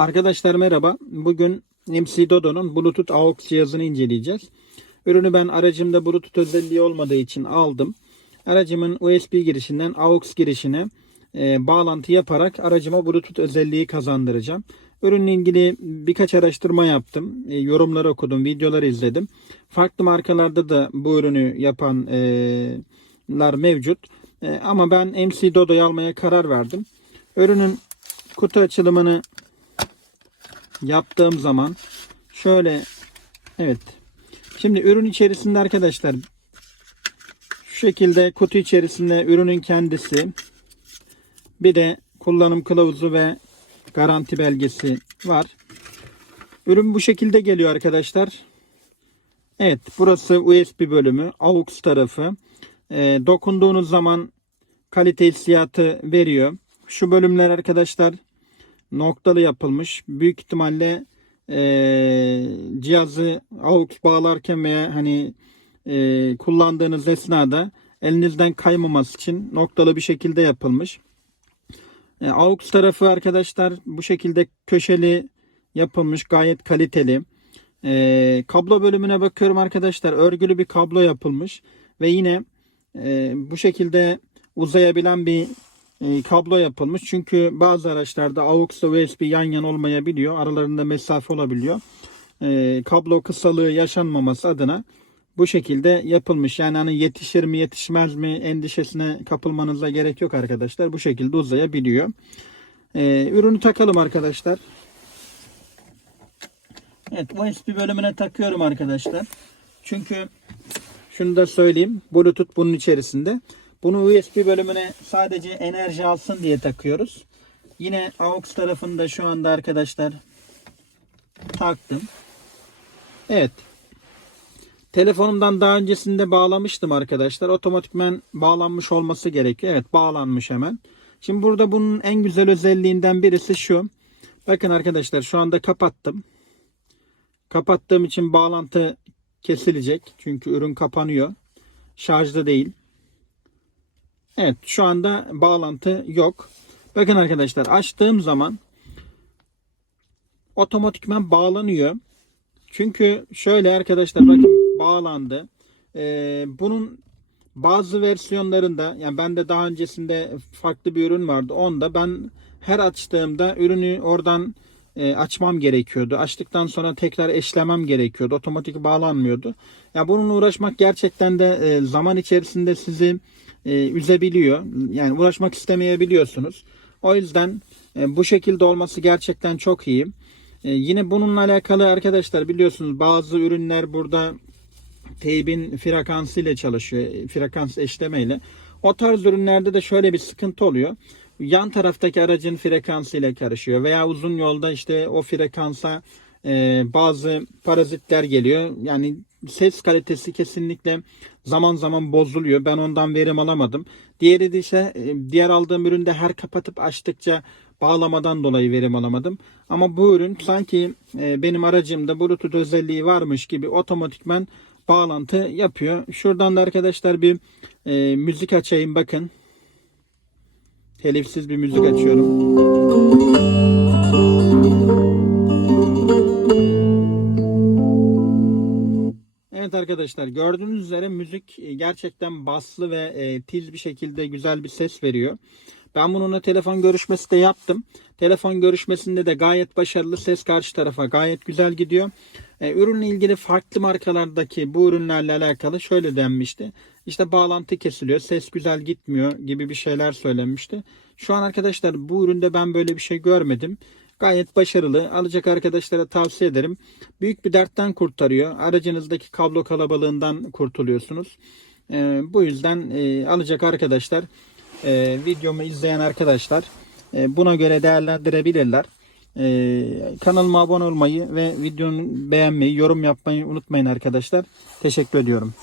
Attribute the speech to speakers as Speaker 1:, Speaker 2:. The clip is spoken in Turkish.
Speaker 1: Arkadaşlar merhaba. Bugün MC Dodo'nun Bluetooth AUX cihazını inceleyeceğiz. Ürünü ben aracımda Bluetooth özelliği olmadığı için aldım. Aracımın USB girişinden AUX girişine e, bağlantı yaparak aracıma Bluetooth özelliği kazandıracağım. Ürünle ilgili birkaç araştırma yaptım. E, yorumları okudum, videoları izledim. Farklı markalarda da bu ürünü yapanlar mevcut. E, ama ben MC Dodo'yu almaya karar verdim. Ürünün kutu açılımını yaptığım zaman şöyle evet şimdi ürün içerisinde arkadaşlar şu şekilde kutu içerisinde ürünün kendisi bir de kullanım kılavuzu ve garanti belgesi var. Ürün bu şekilde geliyor arkadaşlar. Evet burası USB bölümü AUX tarafı. E, dokunduğunuz zaman kalite hissiyatı veriyor. Şu bölümler arkadaşlar noktalı yapılmış. Büyük ihtimalle e, cihazı AUX bağlarken veya hani e, kullandığınız esnada elinizden kaymaması için noktalı bir şekilde yapılmış. E, AUX tarafı arkadaşlar bu şekilde köşeli yapılmış. Gayet kaliteli. E, kablo bölümüne bakıyorum arkadaşlar. Örgülü bir kablo yapılmış. Ve yine e, bu şekilde uzayabilen bir kablo yapılmış. Çünkü bazı araçlarda AUX ile USB yan yana olmayabiliyor. Aralarında mesafe olabiliyor. E, kablo kısalığı yaşanmaması adına bu şekilde yapılmış. Yani hani yetişir mi yetişmez mi endişesine kapılmanıza gerek yok arkadaşlar. Bu şekilde uzayabiliyor. E, ürünü takalım arkadaşlar. Evet USB bölümüne takıyorum arkadaşlar. Çünkü şunu da söyleyeyim. Bluetooth bunun içerisinde. Bunu USB bölümüne sadece enerji alsın diye takıyoruz. Yine AUX tarafında şu anda arkadaşlar taktım. Evet. Telefonumdan daha öncesinde bağlamıştım arkadaşlar. Otomatikmen bağlanmış olması gerekiyor. Evet bağlanmış hemen. Şimdi burada bunun en güzel özelliğinden birisi şu. Bakın arkadaşlar şu anda kapattım. Kapattığım için bağlantı kesilecek. Çünkü ürün kapanıyor. Şarjda değil. Evet şu anda bağlantı yok. Bakın arkadaşlar açtığım zaman otomatikman bağlanıyor. Çünkü şöyle arkadaşlar bakın bağlandı. Ee, bunun bazı versiyonlarında yani bende daha öncesinde farklı bir ürün vardı. Onda ben her açtığımda ürünü oradan e, açmam gerekiyordu. Açtıktan sonra tekrar eşlemem gerekiyordu. Otomatik bağlanmıyordu. Ya yani bununla uğraşmak gerçekten de e, zaman içerisinde sizi e, üzebiliyor. Yani uğraşmak istemeyebiliyorsunuz. O yüzden e, bu şekilde olması gerçekten çok iyi. E, yine bununla alakalı arkadaşlar biliyorsunuz bazı ürünler burada teybin frekansı ile çalışıyor. Frekans eşlemeyle. O tarz ürünlerde de şöyle bir sıkıntı oluyor. Yan taraftaki aracın frekansı ile karışıyor veya uzun yolda işte o frekansa e, bazı parazitler geliyor. Yani ses kalitesi kesinlikle zaman zaman bozuluyor. Ben ondan verim alamadım. Diğeri de ise e, diğer aldığım üründe her kapatıp açtıkça bağlamadan dolayı verim alamadım. Ama bu ürün sanki e, benim aracımda Bluetooth özelliği varmış gibi otomatikman bağlantı yapıyor. Şuradan da arkadaşlar bir e, müzik açayım bakın. Telifsiz bir müzik açıyorum. Arkadaşlar gördüğünüz üzere müzik gerçekten baslı ve e, tiz bir şekilde güzel bir ses veriyor. Ben bununla telefon görüşmesi de yaptım. Telefon görüşmesinde de gayet başarılı ses karşı tarafa gayet güzel gidiyor. E, ürünle ilgili farklı markalardaki bu ürünlerle alakalı şöyle denmişti. İşte bağlantı kesiliyor, ses güzel gitmiyor gibi bir şeyler söylenmişti. Şu an arkadaşlar bu üründe ben böyle bir şey görmedim. Gayet başarılı. Alacak arkadaşlara tavsiye ederim. Büyük bir dertten kurtarıyor. Aracınızdaki kablo kalabalığından kurtuluyorsunuz. E, bu yüzden e, alacak arkadaşlar, e, videomu izleyen arkadaşlar e, buna göre değerlendirebilirler. E, kanalıma abone olmayı ve videonu beğenmeyi, yorum yapmayı unutmayın arkadaşlar. Teşekkür ediyorum.